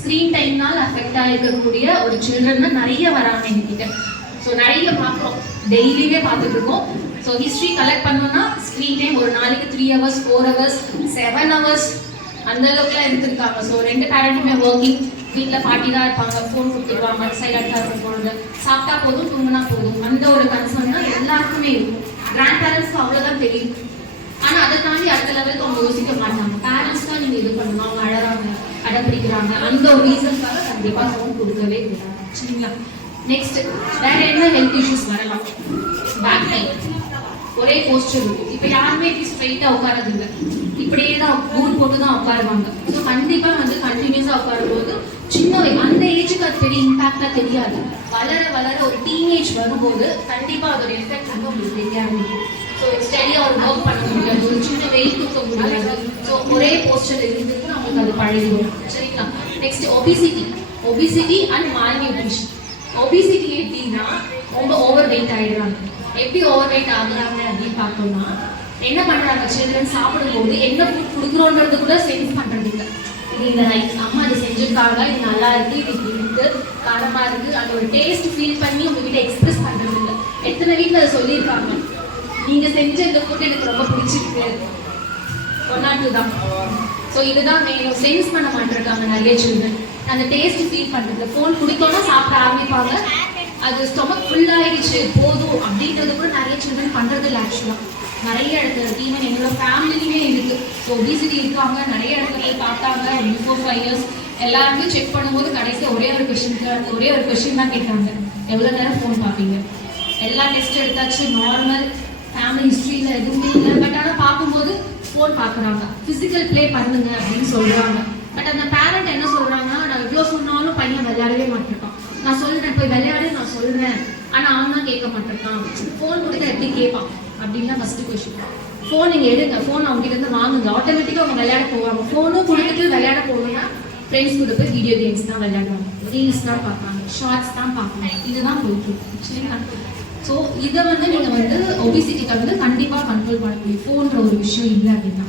Screen டைம்னால affect ஆகிருக்கக்கூடிய ஒரு children நிறைய வராங்க எங்ககிட்ட. ஸோ நிறைய பார்க்குறோம், டெய்லியுமே பார்த்துட்டு இருக்கோம். ஸோ ஹிஸ்ட்ரி கலெக்ட் பண்ணோம்னா ஸ்க்ரீன் டைம் ஒரு நாளைக்கு 3 hours 4 hours 7 hours அந்த அளவுக்குலாம் எடுத்துருக்காங்க. ஸோ 2 பேரண்ட்டுமே ஒர்க்கிங், வீட்டில் பாட்டி தான் இருப்பாங்க, ஃபோன் கொடுத்துருவாங்க, சைலண்டாக இருக்கும் பொழுது, சாப்பிட்டா போதும் தூங்கினா போதும், அந்த ஒரு கன்சர்ன் தான் எல்லாருக்குமே இருக்கும். கிராண்ட் பேரண்ட்ஸ்க்கு அவ்வளோதான் தெரியும். ஆனால் அதை தாண்டி அடுத்த லெவலுக்கு அவங்க யோசிக்க மாட்டாங்க. பேரண்ட்ஸ் தான் நீங்கள் இது பண்ணணும், அவங்க அழறாங்க அடப்பிடிக்கிறாங்க, அந்த ஒரு ரீசன்ஸாக கண்டிப்பாக ஃபோன் கொடுக்கவே கூடாது. சரிங்களா? நெக்ஸ்ட் வேற என்ன ஹெல்த் இஷ்யூஸ் வரலாம்? பேக் பெயின், ஒரே போஸ்டர் இருக்கும். இப்போ யாருமே இப்படி ஸ்ட்ரைட்டாக உட்காரது இல்லை, இப்படியே தான் ஊர் போட்டு தான் உட்காருவாங்க. ஸோ கண்டிப்பாக வந்து கண்டினியூஸாக உட்காரும்போது சின்ன அந்த ஏஜுக்கு அது பெரிய இம்பாக்டாக தெரியாது. வளர வளர ஒரு டீனேஜ் வரும்போது கண்டிப்பாக அதோட எஃபெக்ட் வந்து உங்களுக்கு தெரிய ஆரம்பிக்கும். ஸோ ஸ்டடியாக ஒரு ஒர்க் பண்ண முடியாது, ஒரு சின்ன வெயிட் தூக்க முடியாது. ஸோ ஒரே போஸ்டர் இருந்துட்டு நம்மளுக்கு அது பழகிடும். சரிங்களா? Next obesity and malnutrition. Obesity எப்படின்னா ரொம்ப ஓவர் வெயிட் ஆயிடுறாங்க. எப்படி ஓவர் வெயிட் ஆகுறாங்க அப்படின்னு பார்த்தோம்னா, என்ன பண்றாங்க, சில்ட்ரன் சாப்பிடும்போது என்ன ஃபுட் கொடுக்குறோன்றது கூட சென்ஸ் பண்றது இல்லை. இது இந்த அம்மா அதை செஞ்சிருக்காங்க, இது நல்லா இருக்கு, இது இப்படி இருக்கு, காரமா இருக்கு, அந்த ஒரு டேஸ்ட் ஃபீல் பண்ணி உங்ககிட்ட எக்ஸ்பிரஸ் பண்றது இல்லை. எத்தனை வீட்டில் அதை சொல்லியிருக்காங்க, நீங்க செஞ்ச இந்த ஃபுட் எனக்கு ரொம்ப பிடிச்சிருக்கு, 1 or 2 தான். ஸோ இதுதான் வேணும், சென்ஸ் பண்ண மாட்டிருக்காங்க நிறைய சில்ட்ரன். அந்த டேஸ்ட் ஃபீல் பண்றது, ஃபோன் பிடிக்கணும்னா சாப்பிட ஆரம்பிப்பாங்க, அது ஸ்டொமக் ஃபுல் ஆயிடுச்சு போதும் அப்படின்றது கூட நிறைய சில்ட்ரன் பண்றது இல்லை. ஆக்சுவலாக நிறைய இடத்துல ஈவன் எங்களோட ஃபேமிலியுமே இருக்கு. ஸோ ஒபிசிட்டி இருக்காங்க, நிறைய இடத்துல பார்த்தாங்க. பிஃபோர் 5 years எல்லாருமே செக் பண்ணும்போது கடைசியாக ஒரே ஒரு கொஸ்டின் தான் கேட்டாங்க, எவ்வளோ நேரம் ஃபோன் பார்ப்பீங்க? எல்லா டெஸ்ட் எடுத்தாச்சு, நார்மல், ஃபேமிலி ஹிஸ்ட்ரியில் எதுவுமே இல்லை. பட் ஆனால் பார்க்கும்போது ஃபோன் பார்க்குறாங்க. ஃபிசிக்கல் ப்ளே பண்ணுங்க அப்படின்னு சொல்கிறாங்க. பட் அந்த பேரண்ட் என்ன சொல்கிறாங்கன்னா, நான் எவ்வளோ சொன்னாலும் பையன் விளையாடவே மாட்டேருக்கான், நான் சொல்கிறேன் போய் விளையாடு நான் சொல்கிறேன், ஆனால் அவன் தான் கேட்க மாட்டேருக்கான், ஃபோன் கொடுத்தா எப்படி கேட்பான் அப்படின்னா ஃபஸ்ட்டு கொஸ்டின். ஃபோன் நீங்கள் எடுங்க, ஃபோன் அவங்ககிட்ட இருந்து வாங்குங்க, ஆட்டோமேட்டிக்காக அவங்க விளையாட போவாங்க. ஃபோனும் கொடுத்துட்டு விளையாட போகணும்னா ஃப்ரெண்ட்ஸ் கூட போய் வீடியோ கேம்ஸ் தான் விளையாடுவாங்க, ரீல்ஸ் தான் பார்ப்பாங்க, ஷார்ட்ஸ் தான் பார்ப்பாங்க, இதுதான் போயிட்டு. சரிங்களா? ஸோ இதை வந்து நீங்கள் வந்து ஒபிசிட்டிக்கு வந்து கண்டிப்பாக கண்ட்ரோல் பண்ண முடியும், ஃபோன்ற ஒரு விஷயம் இல்லை அப்படின்னா.